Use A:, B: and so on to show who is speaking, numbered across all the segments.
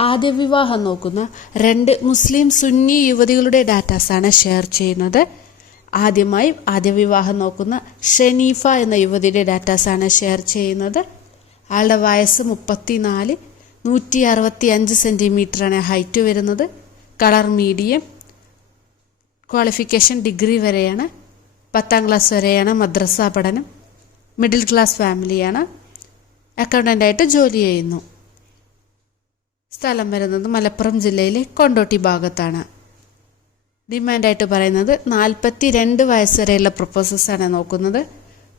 A: ആദ്യ വിവാഹം നോക്കുന്ന രണ്ട് മുസ്ലിം സുന്നി യുവതികളുടെ ഡാറ്റാസാണ് ഷെയർ ചെയ്യുന്നത്. ആദ്യമായി ആദ്യ വിവാഹം നോക്കുന്ന ഷെനീഫ എന്ന യുവതിയുടെ ഡാറ്റാസാണ് ഷെയർ ചെയ്യുന്നത്. ആളുടെ വയസ്സ് മുപ്പത്തിനാല് നൂറ്റി അറുപത്തി അഞ്ച് സെന്റിമീറ്ററാണ് ഹൈറ്റ് വരുന്നത്. കളർ മീഡിയം ക്വാളിഫിക്കേഷൻ ഡിഗ്രി വരെയാണ്. പത്താം ക്ലാസ് വരെയാണ് മദ്രസ പഠനം. മിഡിൽ ക്ലാസ് ഫാമിലിയാണ്. അക്കൗണ്ടന്റായിട്ട് ജോലി ചെയ്യുന്നു. സ്ഥലം വരുന്നത് മലപ്പുറം ജില്ലയിലെ കൊണ്ടോട്ടി ഭാഗത്താണ്. ഡിമാൻഡായിട്ട് പറയുന്നത് നാൽപ്പത്തി രണ്ട് വയസ്സ് വരെയുള്ള പ്രപ്പോസൽസാണ് നോക്കുന്നത്.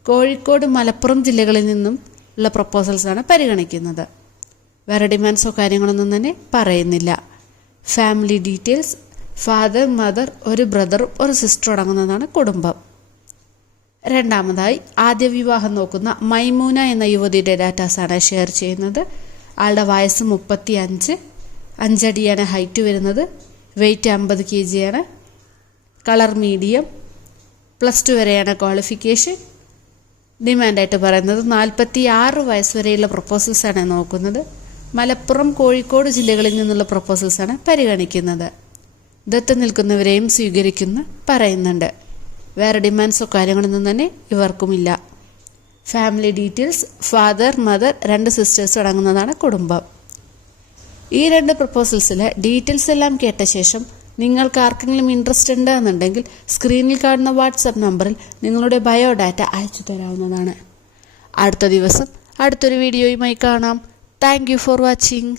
A: കോഴിക്കോട് മലപ്പുറം ജില്ലകളിൽ നിന്നും ഉള്ള പ്രപ്പോസൽസാണ് പരിഗണിക്കുന്നത്. വേറെ ഡിമാൻഡ്സോ കാര്യങ്ങളൊന്നും തന്നെ പറയുന്നില്ല. ഫാമിലി ഡീറ്റെയിൽസ് ഫാദർ മദർ ഒരു ബ്രദറും ഒരു സിസ്റ്ററും അടങ്ങുന്നതാണ് കുടുംബം. രണ്ടാമതായി ആദ്യ വിവാഹം നോക്കുന്ന മൈമൂന എന്ന യുവതിയുടെ ഡാറ്റാസാണ് ഷെയർ ചെയ്യുന്നത്. ആളുടെ വയസ്സ് മുപ്പത്തി അഞ്ച് അഞ്ചടിയാണ് ഹൈറ്റ് വരുന്നത്. വെയിറ്റ് അമ്പത് K ജിയാണ്. Colour medium. Plus two വരെയാണ് ക്വാളിഫിക്കേഷൻ. ഡിമാൻഡായിട്ട് പറയുന്നത് നാൽപ്പത്തി ആറ് വയസ്സ് വരെയുള്ള പ്രപ്പോസൽസാണ് നോക്കുന്നത്. മലപ്പുറം കോഴിക്കോട് ജില്ലകളിൽ നിന്നുള്ള പ്രപ്പോസൽസാണ് പരിഗണിക്കുന്നത്. ദത്ത് നിൽക്കുന്നവരെയും സ്വീകരിക്കുന്നു പറയുന്നുണ്ട്. വേറെ ഡിമാൻഡ്സോ കാര്യങ്ങളൊന്നും തന്നെ ഇവർക്കുമില്ല. ഫാമിലി ഡീറ്റെയിൽസ് ഫാദർ മദർ രണ്ട് സിസ്റ്റേഴ്സ് അടങ്ങുന്നതാണ് കുടുംബം. ഈ രണ്ട് പ്രപ്പോസൽസിലെ ഡീറ്റെയിൽസ് എല്ലാം കേട്ട ശേഷം നിങ്ങൾക്ക് ആർക്കെങ്കിലും ഇൻട്രസ്റ്റ് ഉണ്ട് എന്നുണ്ടെങ്കിൽ സ്ക്രീനിൽ കാണുന്ന വാട്സപ്പ് നമ്പറിൽ നിങ്ങളുടെ ബയോഡാറ്റ അയച്ചു തരാവുന്നതാണ്. അടുത്ത ദിവസം അടുത്തൊരു വീഡിയോയുമായി കാണാം. Thank for watching